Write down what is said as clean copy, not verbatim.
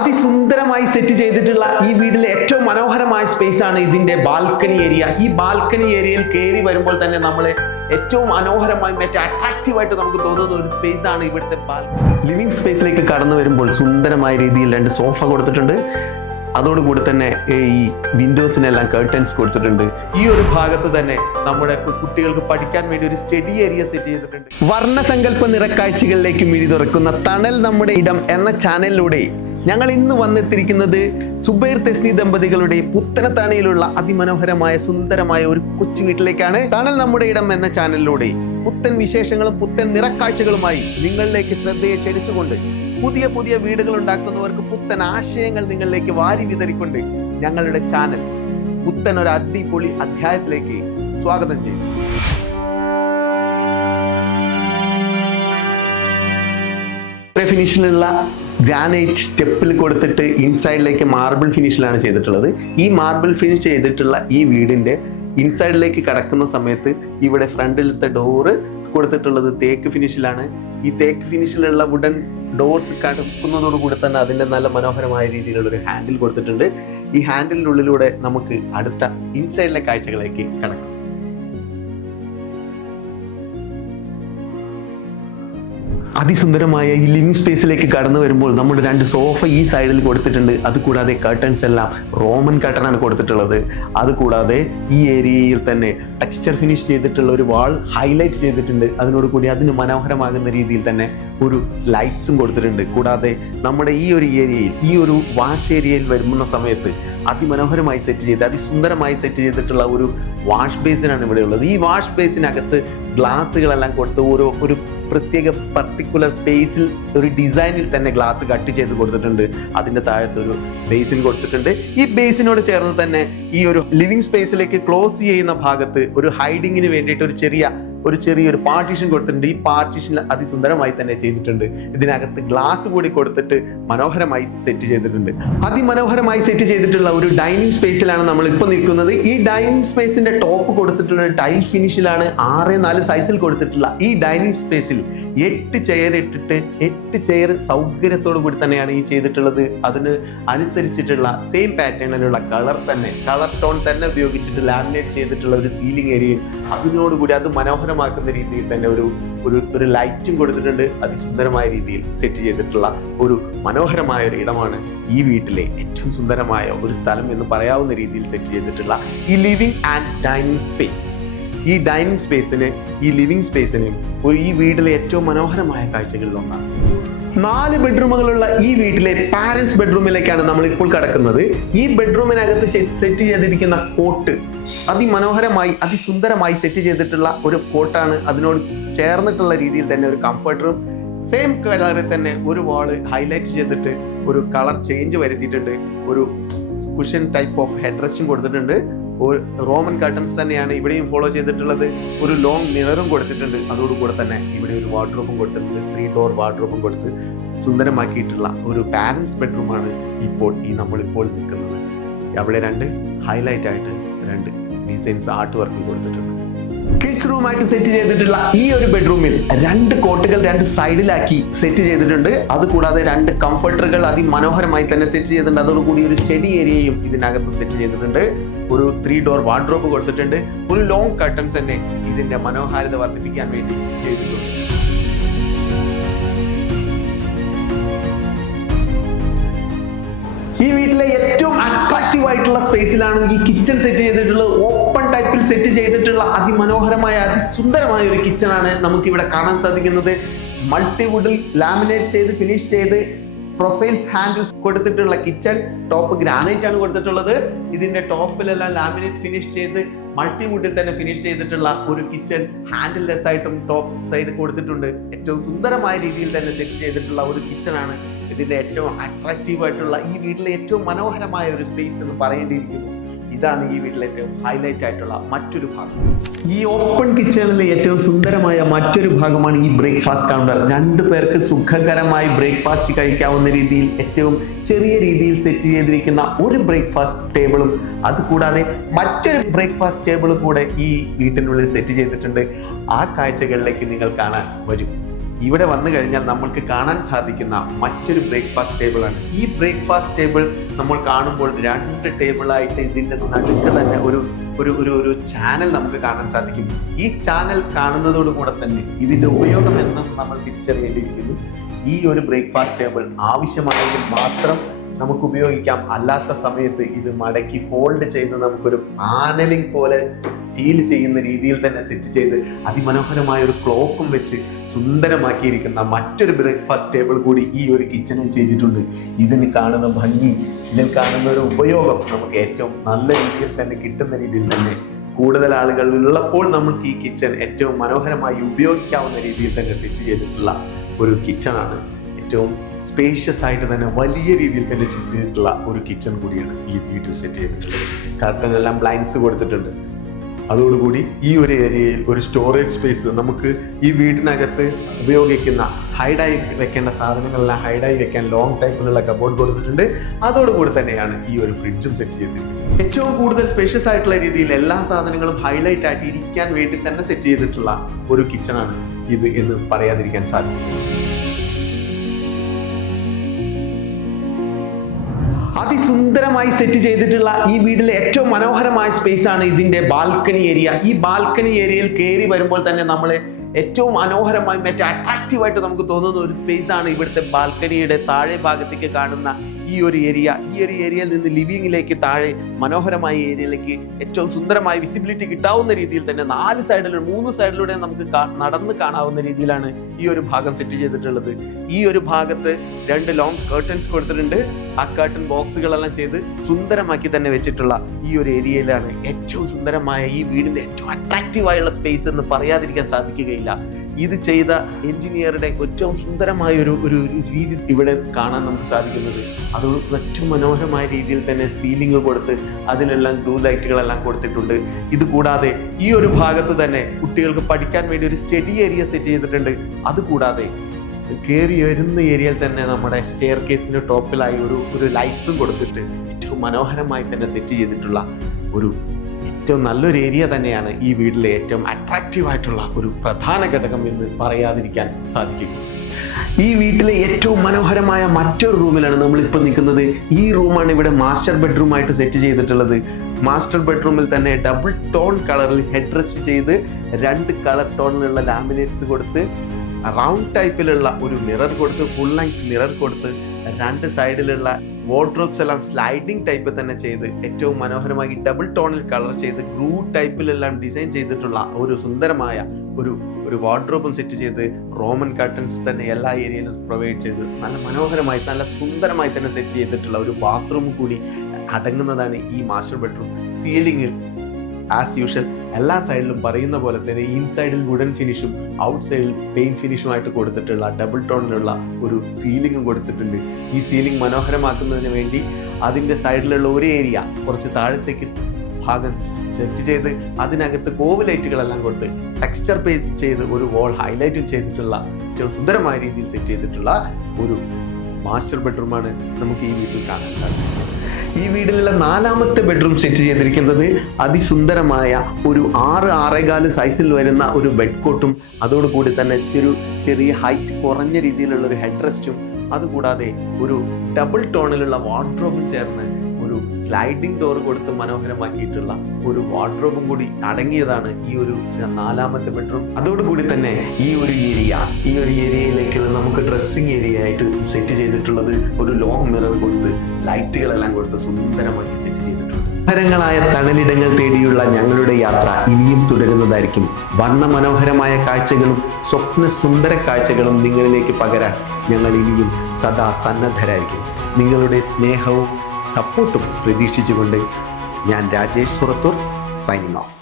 അതിസുന്ദരമായി set ചെയ്തിട്ടുള്ള ഈ വീട്ടിലെ ഏറ്റവും മനോഹരമായ സ്പേസ് ആണ് ഇതിന്റെ ബാൽക്കണി ഏരിയ. ഈ ബാൽക്കണി ഏരിയയിൽ കയറി വരുമ്പോൾ തന്നെ നമ്മളെ ഏറ്റവും മനോഹരമായി മറ്റേ അട്രാക്റ്റീവ് ആയിട്ട് നമുക്ക് തോന്നുന്ന ഒരു സ്പേസ് ആണ് ഇവിടുത്തെ ബാൽക്കണി. ലിവിംഗ് സ്പേസിലേക്ക് കടന്നു വരുമ്പോൾ സുന്ദരമായ രീതിയിൽ 2 സോഫ കൊടുത്തിട്ടുണ്ട്. അതോടുകൂടി തന്നെ ഈ വിൻഡോസിനെല്ലാം കർട്ടൻസ് കൊടുത്തിട്ടുണ്ട്. ഈ ഒരു ഭാഗത്ത് തന്നെ നമ്മുടെ കുട്ടികൾക്ക് പഠിക്കാൻ വേണ്ടി ഒരു സ്റ്റഡി ഏരിയ സെറ്റ് ചെയ്തിട്ടുണ്ട്. വർണ്ണസങ്കല്പ നിറക്കാഴ്ചകളിലേക്ക് മിഴി തുറക്കുന്ന തണൽ നമ്മുടെ ഇടം എന്ന ചാനലിലൂടെ ഞങ്ങൾ ഇന്ന് വന്നെത്തിയിരിക്കുന്നത് സുബൈർ തെസ്നി ദമ്പതികളുടെ പുത്തനത്താണിയിലുള്ള അതിമനോഹരമായ സുന്ദരമായ ഒരു കൊച്ചു വീട്ടിലേക്കാണ്. തണൽ നമ്മുടെ ഇടം എന്ന ചാനലിലൂടെ പുത്തൻ വിശേഷങ്ങളും പുത്തൻ നിറക്കാഴ്ചകളുമായി നിങ്ങളിലേക്ക് ശ്രദ്ധയെ ക്ഷണിച്ചുകൊണ്ട് പുതിയ പുതിയ വീടുകൾ ഉണ്ടാക്കുന്നവർക്ക് പുത്തൻ ആശയങ്ങൾ നിങ്ങളിലേക്ക് വാരി വിതറിക്കൊണ്ട് ഞങ്ങളുടെ ചാനൽ പുത്തൻ ഒരു അടിപൊളി അധ്യായത്തിലേക്ക് സ്വാഗതം ചെയ്യും. ഫിനിഷിലുള്ള ഗ്രാനൈറ്റ് സ്റ്റെപ്പിൽ കൊടുത്തിട്ട് ഇൻസൈഡിലേക്ക് മാർബിൾ ഫിനിഷിലാണ് ചെയ്തിട്ടുള്ളത്. ഈ മാർബിൾ ഫിനിഷ് ചെയ്തിട്ടുള്ള ഈ വീടിന്റെ ഇൻസൈഡിലേക്ക് കടക്കുന്ന സമയത്ത് ഇവിടെ ഫ്രണ്ടിലത്തെ ഡോറ് കൊടുത്തിട്ടുള്ളത് തേക്ക് ഫിനിഷിലാണ്. ഈ തേക്ക് ഫിനിഷിലുള്ള വുഡൻ ഡോർസ് കടക്കുന്നതോടുകൂടി തന്നെ അതിന്റെ നല്ല മനോഹരമായ രീതിയിലുള്ള ഒരു ഹാൻഡിൽ കൊടുത്തിട്ടുണ്ട്. ഈ ഹാൻഡിലിനുള്ളിലൂടെ നമുക്ക് അടുത്ത ഇൻസൈഡിലെ കാഴ്ചകളിലേക്ക് കടക്കാം. അതിസുന്ദരമായ ഈ ലിവിംഗ് സ്പേസിലേക്ക് കടന്നു വരുമ്പോൾ നമ്മൾ 2 സോഫ ഈ സൈഡിൽ കൊടുത്തിട്ടുണ്ട്. അതുകൂടാതെ കർട്ടൻസ് എല്ലാം റോമൻ കർട്ടനാണ് കൊടുത്തിട്ടുള്ളത്. അതുകൂടാതെ ഈ ഏരിയയിൽ തന്നെ ടെക്സ്ചർ ഫിനിഷ് ചെയ്തിട്ടുള്ള ഒരു വാൾ ഹൈലൈറ്റ് ചെയ്തിട്ടുണ്ട്. അതിനോടുകൂടി അതിന് മനോഹരമാകുന്ന രീതിയിൽ തന്നെ ഒരു ലൈറ്റ്സും കൊടുത്തിട്ടുണ്ട്. കൂടാതെ നമ്മുടെ ഈ ഒരു ഏരിയയിൽ ഈ ഒരു വാഷ് ഏരിയയിൽ വരുന്ന സമയത്ത് അതിമനോഹരമായി സെറ്റ് ചെയ്ത് അതിസുന്ദരമായി സെറ്റ് ചെയ്തിട്ടുള്ള ഒരു വാഷ് ബേസിനാണ് ഇവിടെ ഉള്ളത്. ഈ വാഷ് ബേസിനകത്ത് ഗ്ലാസ്സുകളെല്ലാം കൊടുത്ത് ഒരു പ്രത്യേക പർട്ടിക്കുലർ സ്പേസിൽ ഒരു ഡിസൈനിൽ തന്നെ ഗ്ലാസ് കട്ട് ചെയ്ത് കൊടുത്തിട്ടുണ്ട്. അതിൻ്റെ താഴത്ത് ഒരു ബേസിൻ കൊടുത്തിട്ടുണ്ട്. ഈ ബേസിനോട് ചേർന്ന് തന്നെ ഈ ഒരു ലിവിംഗ് സ്പേസിലേക്ക് ക്ലോസ് ചെയ്യുന്ന ഭാഗത്ത് ഒരു ഹൈഡിങ്ങിന് വേണ്ടിയിട്ട് ഒരു ചെറിയൊരു പാർട്ടീഷൻ കൊടുത്തിട്ടുണ്ട്. ഈ പാർട്ടീഷൻ അതിസുന്ദരമായി തന്നെ ചെയ്തിട്ടുണ്ട്. ഇതിനകത്ത് ഗ്ലാസ് കൂടി കൊടുത്തിട്ട് മനോഹരമായി സെറ്റ് ചെയ്തിട്ടുണ്ട്. അതിമനോഹരമായി സെറ്റ് ചെയ്തിട്ടുള്ള ഒരു ഡൈനിങ് സ്പേസിലാണ് നമ്മൾ ഇപ്പോൾ നിൽക്കുന്നത്. ഈ ഡൈനിങ് സ്പേസിന്റെ ടോപ്പ് കൊടുത്തിട്ടുള്ള ടൈൽ ഫിനിഷിലാണ് 6x4 സൈസിൽ കൊടുത്തിട്ടുള്ള ഈ ഡൈനിങ് സ്പേസിൽ 8 ചെയർ ഇട്ടിട്ട് 8 ചെയർ സൗകര്യത്തോടു കൂടി തന്നെയാണ് ഈ ചെയ്തിട്ടുള്ളത്. അതിന് അനുസരിച്ചിട്ടുള്ള സെയിം പാറ്റേണിലുള്ള കളർ ടോൺ തന്നെ ഉപയോഗിച്ചിട്ട് ലാമിനേറ്റ് ചെയ്തിട്ടുള്ള ഒരു സീലിംഗ് ഏരിയയും അതിനോടുകൂടി അത് മനോഹരമാക്കുന്ന രീതിയിൽ തന്നെ ഒരു ലൈറ്റും കൊടുത്തിട്ടുണ്ട്. അതിസുന്ദരമായ രീതിയിൽ സെറ്റ് ചെയ്തിട്ടുള്ള ഒരു മനോഹരമായ ഒരു ഇടമാണ് ഈ വീട്ടിലെ ഏറ്റവും സുന്ദരമായ ഒരു സ്ഥലം എന്ന് പറയാവുന്ന രീതിയിൽ സെറ്റ് ചെയ്തിട്ടുള്ള ഈ ലിവിംഗ് ആൻഡ് ഡൈനിങ് സ്പേസ്. ഈ ഡൈനിങ് സ്പേസിന് ഈ ലിവിംഗ് സ്പേസിന് ഈ വീട്ടിലെ ഏറ്റവും മനോഹരമായ കാഴ്ചകളിൽ ഒന്നാണ്. 4 ബെഡ്റൂമുകളുള്ള ഈ വീട്ടിലെ പാരന്റ്സ് ബെഡ്റൂമിലേക്കാണ് നമ്മൾ ഇപ്പോൾ കടക്കുന്നത്. ഈ ബെഡ്റൂമിനകത്ത് സെറ്റ് ചെയ്തിരിക്കുന്ന കോട്ട് അതിമനോഹരമായി അതിസുന്ദരമായി സെറ്റ് ചെയ്തിട്ടുള്ള ഒരു കോട്ടാണ്. അതിനോട് ചേർന്നിട്ടുള്ള രീതിയിൽ തന്നെ ഒരു കംഫർട്ടറും സെയിം കളറിൽ തന്നെ ഒരു വാള് ഹൈലൈറ്റ് ചെയ്തിട്ട് ഒരു കളർ ചേഞ്ച് വരുത്തിയിട്ടുണ്ട്. ഒരു കുഷൻ ടൈപ്പ് ഓഫ് ഹെഡ് റെസ്റ്റും കൊടുത്തിട്ടുണ്ട്. റോമൻ കർട്ടൻസ് തന്നെയാണ് ഇവിടെയും ഫോളോ ചെയ്തിട്ടുള്ളത്. ഒരു ലോങ് മിററും കൊടുത്തിട്ടുണ്ട്. അതോടുകൂടെ തന്നെ ഇവിടെ ഒരു വാർഡ്രോബും കൊടുത്തിട്ടുണ്ട്. 3 ഡോർ വാർഡ്രോബും കൊടുത്ത് സുന്ദരമാക്കിയിട്ടുള്ള ഒരു പാരന്റ്സ് ബെഡ്റൂമാണ് നമ്മളിപ്പോൾ നിൽക്കുന്നത്. അവിടെ 2 ഹൈലൈറ്റ് ആയിട്ട് 2 ഡിസൈൻസ് ആർട്ട് വർക്കും കൊടുത്തിട്ടുണ്ട്. കിഡ്സ് റൂമായിട്ട് സെറ്റ് ചെയ്തിട്ടുള്ള ഈ ഒരു ബെഡ്റൂമിൽ 2 കോട്ടുകൾ 2 സൈഡിലാക്കി സെറ്റ് ചെയ്തിട്ടുണ്ട്. അതുകൂടാതെ 2 കംഫർട്ടറുകൾ അതിമനോഹരമായി തന്നെ സെറ്റ് ചെയ്തിട്ടുണ്ട്. അതോടുകൂടി ഒരു സ്റ്റഡി ഏരിയയും ഇതിനകത്ത് സെറ്റ് ചെയ്തിട്ടുണ്ട്. ഒരു 3 ഡോർ വാർഡ്രോബ് കൊടുത്തിട്ടുണ്ട്. ഒരു ലോങ് കർട്ടൻസ് തന്നെ ഇതിന്റെ മനോഹാരിത വർദ്ധിപ്പിക്കാൻ വേണ്ടി ചെയ്തിട്ടുണ്ട്. ഈ വീട്ടിലെ ഏറ്റവും അട്രാക്റ്റീവ് ആയിട്ടുള്ള സ്പേസിലാണ് ഈ കിച്ചൺ സെറ്റ് ചെയ്തിട്ടുള്ളത്. ഓപ്പൺ ടൈപ്പിൽ സെറ്റ് ചെയ്തിട്ടുള്ള അതിമനോഹരമായ അതിസുന്ദരമായ ഒരു കിച്ചൺ ആണ് നമുക്ക് ഇവിടെ കാണാൻ സാധിക്കുന്നത്. മൾട്ടിവുഡിൽ ലാമിനേറ്റ് ചെയ്ത് ഫിനിഷ് ചെയ്ത് പ്രൊഫൈൽസ് ഹാൻഡിൽസ് കൊടുത്തിട്ടുള്ള കിച്ചൺ. ടോപ്പ് ഗ്രാനൈറ്റ് ആണ് കൊടുത്തിട്ടുള്ളത്. ഇതിന്റെ ടോപ്പിലെല്ലാം ലാമിനേറ്റ് ഫിനിഷ് ചെയ്ത് മൾട്ടിവുഡിൽ തന്നെ ഫിനിഷ് ചെയ്തിട്ടുള്ള ഒരു കിച്ചൺ. ഹാൻഡിൽ ലെസ് ആയിട്ടും ടോപ്പ് സൈഡ് കൊടുത്തിട്ടുണ്ട്. ഏറ്റവും സുന്ദരമായ രീതിയിൽ തന്നെ സെറ്റ് ചെയ്തിട്ടുള്ള ഒരു കിച്ചൺ ആണ് ഇതിന്റെ ഏറ്റവും അട്രാക്റ്റീവ് ആയിട്ടുള്ള ഈ വീട്ടിലെ ഏറ്റവും മനോഹരമായ ഒരു സ്പേസ് എന്ന് പറയേണ്ടിയിരിക്കുന്നു. ഇതാണ് ഈ വീട്ടിലെ ഏറ്റവും ഹൈലൈറ്റ് ആയിട്ടുള്ള മറ്റൊരു ഭാഗം. ഈ ഓപ്പൺ കിച്ചണിലെ ഏറ്റവും സുന്ദരമായ മറ്റൊരു ഭാഗമാണ് ഈ ബ്രേക്ക്ഫാസ്റ്റ് കൗണ്ടർ. 2 പേർക്ക് സുഖകരമായി ബ്രേക്ക്ഫാസ്റ്റ് കഴിക്കാവുന്ന രീതിയിൽ ഏറ്റവും ചെറിയ രീതിയിൽ സെറ്റ് ചെയ്തിരിക്കുന്ന ഒരു ബ്രേക്ക്ഫാസ്റ്റ് ടേബിളും അതുകൂടാതെ മറ്റൊരു ബ്രേക്ക്ഫാസ്റ്റ് ടേബിളും കൂടെ ഈ വീട്ടിനുള്ളിൽ സെറ്റ് ചെയ്തിട്ടുണ്ട്. ആ കാഴ്ചകളിലേക്ക് നിങ്ങൾ കാണാൻ വരും. ഇവിടെ വന്നു കഴിഞ്ഞാൽ നമ്മൾക്ക് കാണാൻ സാധിക്കുന്ന മറ്റൊരു ബ്രേക്ക്ഫാസ്റ്റ് ടേബിളാണ്. ഈ ബ്രേക്ക്ഫാസ്റ്റ് ടേബിൾ നമ്മൾ കാണുമ്പോൾ 2 ടേബിളായിട്ട് ഇതിൻ്റെ നടുക്ക് തന്നെ ഒരു ചാനൽ നമുക്ക് കാണാൻ സാധിക്കും. ഈ ചാനൽ കാണുന്നതോടുകൂടെ തന്നെ ഇതിൻ്റെ ഉപയോഗം എന്തെന്ന് നമ്മൾ തിരിച്ചറിയേണ്ടിയിരിക്കുന്നു. ഈ ഒരു ബ്രേക്ക്ഫാസ്റ്റ് ടേബിൾ ആവശ്യമായെങ്കിൽ മാത്രം നമുക്ക് ഉപയോഗിക്കാം. അല്ലാത്ത സമയത്ത് ഇത് മടക്കി ഫോൾഡ് ചെയ്ത് നമുക്കൊരു പാനലിംഗ് പോലെ ഫീൽ ചെയ്യുന്ന രീതിയിൽ തന്നെ സെറ്റ് ചെയ്ത് അതിമനോഹരമായ ഒരു ക്ലോക്കും വെച്ച് സുന്ദരമാക്കിയിരിക്കുന്ന മറ്റൊരു ബ്രേക്ക്ഫാസ്റ്റ് ടേബിൾ കൂടി ഈ ഒരു കിച്ചണിൽ ചെയ്തിട്ടുണ്ട്. ഇതിന് കാണുന്ന ഭംഗി, ഇതിൽ കാണുന്ന ഒരു ഉപയോഗം നമുക്ക് ഏറ്റവും നല്ല രീതിയിൽ തന്നെ കിട്ടുന്ന രീതിയിൽ തന്നെ കൂടുതൽ ആളുകൾ ഉള്ളപ്പോൾ നമുക്ക് ഈ കിച്ചൺ ഏറ്റവും മനോഹരമായി ഉപയോഗിക്കാവുന്ന രീതിയിൽ തന്നെ സെറ്റ് ചെയ്തിട്ടുള്ള ഒരു കിച്ചണാണ്. ഏറ്റവും സ്പേഷ്യസ് ആയിട്ട് തന്നെ വലിയ രീതിയിൽ തന്നെ ചെയ്തിട്ടുള്ള ഒരു കിച്ചൺ കൂടിയാണ് ഈ വീട്ടിൽ സെറ്റ് ചെയ്തിട്ടുള്ളത്. കർട്ടൻ എല്ലാം ബ്ലൈൻഡ്സ് കൊടുത്തിട്ടുണ്ട്. അതോടുകൂടി ഈ ഒരു ഏരിയയിൽ ഒരു സ്റ്റോറേജ് സ്പേസ്, നമുക്ക് ഈ വീടിനകത്ത് ഉപയോഗിക്കുന്ന ഹൈഡായി വെക്കേണ്ട സാധനങ്ങളെല്ലാം ഹൈഡായി വെക്കാൻ ലോങ് ടൈപ്പിലുള്ള കബോർഡ് കൊടുത്തിട്ടുണ്ട്. അതോടുകൂടി തന്നെയാണ് ഈ ഒരു ഫ്രിഡ്ജും സെറ്റ് ചെയ്തിട്ടുള്ളത്. ഏറ്റവും കൂടുതൽ സ്പേഷ്യസ് ആയിട്ടുള്ള രീതിയിൽ എല്ലാ സാധനങ്ങളും ഹൈലൈറ്റ് ആയിട്ട് ഇരിക്കാൻ വേണ്ടി തന്നെ സെറ്റ് ചെയ്തിട്ടുള്ള ഒരു കിച്ചണാണ് ഇത് എന്ന് പറയാതിരിക്കാൻ സാധിക്കും. അതിസുന്ദരമായി സെറ്റ് ചെയ്തിട്ടുള്ള ഈ വീട്ടിലെ ഏറ്റവും മനോഹരമായ സ്പേസ് ആണ് ഇതിന്റെ ബാൽക്കണി ഏരിയ. ഈ ബാൽക്കണി ഏരിയയിൽ കയറി വരുമ്പോൾ തന്നെ നമ്മളെ ഏറ്റവും മനോഹരമായും ഏറ്റവും അട്രാക്റ്റീവായിട്ട് നമുക്ക് തോന്നുന്ന ഒരു സ്പേസ് ആണ് ഇവിടുത്തെ ബാൽക്കണിയുടെ താഴെ ഭാഗത്തേക്ക് കാണുന്ന ഈ ഒരു ഏരിയ. ഈ ഒരു ഏരിയയിൽ നിന്ന് ലിവിങ്ങിലേക്ക് താഴെ മനോഹരമായ ഏരിയയിലേക്ക് ഏറ്റവും സുന്ദരമായ വിസിബിലിറ്റി കിട്ടാവുന്ന രീതിയിൽ തന്നെ 4 സൈഡിലൂടെ 3 സൈഡിലൂടെ നമുക്ക് നടന്ന് കാണാവുന്ന രീതിയിലാണ് ഈ ഒരു ഭാഗം സെറ്റ് ചെയ്തിട്ടുള്ളത്. ഈ ഒരു ഭാഗത്ത് 2 ലോങ് കർട്ടൻസ് കൊടുത്തിട്ടുണ്ട്. ആ കർട്ടൻ ബോക്സുകളെല്ലാം ചെയ്ത് സുന്ദരമാക്കി തന്നെ വെച്ചിട്ടുള്ള ഈ ഒരു ഏരിയയിലാണ് ഏറ്റവും സുന്ദരമായ ഈ വീടിന്റെ ഏറ്റവും അട്രാക്റ്റീവായുള്ള സ്പേസ് എന്ന് പറയാതിരിക്കാൻ സാധിക്കുകയില്ല. ഇത് ചെയ്ത എഞ്ചിനീയറുടെ ഏറ്റവും സുന്ദരമായ ഒരു രീതി ഇവിടെ കാണാൻ നമുക്ക് സാധിക്കുന്നത്. അത് ഏറ്റവും മനോഹരമായ രീതിയിൽ തന്നെ സീലിംഗ് കൊടുത്ത് അതിലെല്ലാം ഗ്ലൂ ലൈറ്റുകളെല്ലാം കൊടുത്തിട്ടുണ്ട്. ഇത് കൂടാതെ ഈ ഒരു ഭാഗത്ത് തന്നെ കുട്ടികൾക്ക് പഠിക്കാൻ വേണ്ടി ഒരു സ്റ്റഡി ഏരിയ സെറ്റ് ചെയ്തിട്ടുണ്ട്. അതുകൂടാതെ കയറി വരുന്ന ഏരിയയിൽ തന്നെ നമ്മുടെ സ്റ്റെയർ കേസിന്റെ ടോപ്പിലായി ഒരു ലൈറ്റ്സും കൊടുത്തിട്ട് ഏറ്റവും മനോഹരമായി തന്നെ സെറ്റ് ചെയ്തിട്ടുള്ള ഏറ്റവും നല്ലൊരു ഏരിയ തന്നെയാണ് ഈ വീട്ടിലെ ഏറ്റവും അട്രാക്റ്റീവ് ആയിട്ടുള്ള ഒരു പ്രധാന ഘടകം എന്ന് പറയാതിരിക്കാൻ സാധിക്കും. ഈ വീട്ടിലെ ഏറ്റവും മനോഹരമായ മറ്റൊരു റൂമിലാണ് നമ്മളിപ്പോൾ നിൽക്കുന്നത്. ഈ റൂമാണ് ഇവിടെ മാസ്റ്റർ ബെഡ്റൂം ആയിട്ട് സെറ്റ് ചെയ്തിട്ടുള്ളത്. മാസ്റ്റർ ബെഡ്റൂമിൽ തന്നെ ഡബിൾ ടോൺ കളറിൽ ഹെഡ് റെസ്റ്റ് ചെയ്ത് 2 കളർ ടോണിലുള്ള ലാമിനേറ്റ്സ് കൊടുത്ത് റൗണ്ട് ടൈപ്പിലുള്ള ഒരു മിറർ കൊടുത്ത് ഫുൾ ലെങ്ത് മിറർ കൊടുത്ത് 2 സൈഡിലുള്ള വാർഡ്രോബ്സ് എല്ലാം സ്ലൈഡിംഗ് ടൈപ്പ് തന്നെ ചെയ്ത് ഏറ്റവും മനോഹരമായി ഡബിൾ ടോണിൽ കളർ ചെയ്ത് ഗ്രൂ ടൈപ്പിലെല്ലാം ഡിസൈൻ ചെയ്തിട്ടുള്ള ഒരു സുന്ദരമായ ഒരു വാർഡ്രോബും സെറ്റ് ചെയ്ത് റോമൻ കർട്ടൻസ് തന്നെ എല്ലാ ഏരിയയിലും പ്രൊവൈഡ് ചെയ്ത് നല്ല മനോഹരമായി നല്ല സുന്ദരമായി തന്നെ സെറ്റ് ചെയ്തിട്ടുള്ള ഒരു ബാത്റൂം കൂടി അടങ്ങുന്നതാണ് ഈ മാസ്റ്റർ ബെഡ്റൂം. സീലിംഗിൽ ആസ് യൂഷ്വൽ എല്ലാ സൈഡിലും പറയുന്ന പോലെ തന്നെ ഇൻസൈഡിൽ വുഡൻ ഫിനിഷും ഔട്ട് സൈഡിൽ പെയിന്റ് ഫിനിഷുമായിട്ട് കൊടുത്തിട്ടുള്ള ഡബിൾ ടോണിലുള്ള ഒരു സീലിംഗും കൊടുത്തിട്ടുണ്ട്. ഈ സീലിംഗ് മനോഹരമാക്കുന്നതിന് വേണ്ടി അതിൻ്റെ സൈഡിലുള്ള ഒരു ഏരിയ കുറച്ച് താഴത്തേക്ക് ഭാഗം സെറ്റ് ചെയ്ത് അതിനകത്ത് കോവ് ലൈറ്റുകളെല്ലാം കൊടുത്ത് ടെക്സ്ചർ ചെയ്ത് ഒരു വാൾ ഹൈലൈറ്റും ചെയ്തിട്ടുള്ള ഏറ്റവും സുന്ദരമായ രീതിയിൽ സെറ്റ് ചെയ്തിട്ടുള്ള ഒരു മാസ്റ്റർ ബെഡ്റൂമാണ് നമുക്ക് ഈ വീട്ടിൽ കാണാൻ സാധിക്കുന്നത്. ഈ വീട്ടിലുള്ള 4ാമത്തെ ബെഡ്റൂം സെറ്റ് ചെയ്തിരിക്കുന്നത് അതിസുന്ദരമായ ഒരു 6-6.25 സൈസിൽ വരുന്ന ഒരു ബെഡ് കോട്ടും അതോടുകൂടി തന്നെ ചെറിയ ഹൈറ്റ് കുറഞ്ഞ രീതിയിലുള്ള ഒരു ഹെഡ് റെസ്റ്റും അതുകൂടാതെ ഒരു ഡബിൾ ടോണിലുള്ള വാർഡ്രോബും ചേർന്ന് ഒരു സ്ലൈഡിംഗ് ഡോർ കൊടുത്ത് മനോഹരമാക്കിയിട്ടുള്ള ഒരു വാർഡ്രോബും കൂടി അടങ്ങിയതാണ് ഈ ഒരു 4ാമത്തെ ബെഡ്റൂം. അതോടുകൂടി തന്നെ ഈ ഒരു ഏരിയയിലേക്ക് നമുക്ക് ഡ്രസ്സിംഗ് ഏരിയ ആയിട്ട് സെറ്റ് ചെയ്തിട്ടുള്ളത് ഒരു ലോങ് മിറർ കൊടുത്ത് ലൈറ്റുകളെല്ലാം കൊടുത്ത് സുന്ദരമാക്കി സെറ്റ് ചെയ്തിട്ടുണ്ട്. മനോഹരങ്ങളായ തണലിടങ്ങൾ തേടിയുള്ള ഞങ്ങളുടെ യാത്ര ഇനിയും തുടരുന്നതായിരിക്കും. വർണ്ണമനോഹരമായ കാഴ്ചകളും സ്വപ്ന സുന്ദര കാഴ്ചകളും നിങ്ങളിലേക്ക് പകരാൻ ഞങ്ങൾ ഇനിയും സദാ സന്നദ്ധരായിരിക്കും. നിങ്ങളുടെ സ്നേഹവും സപ്പോർട്ടും പ്രതീക്ഷിച്ചുകൊണ്ട് ഞാൻ രാജേഷ് പുറത്തൂർ സൈനിങ് ഓഫ്.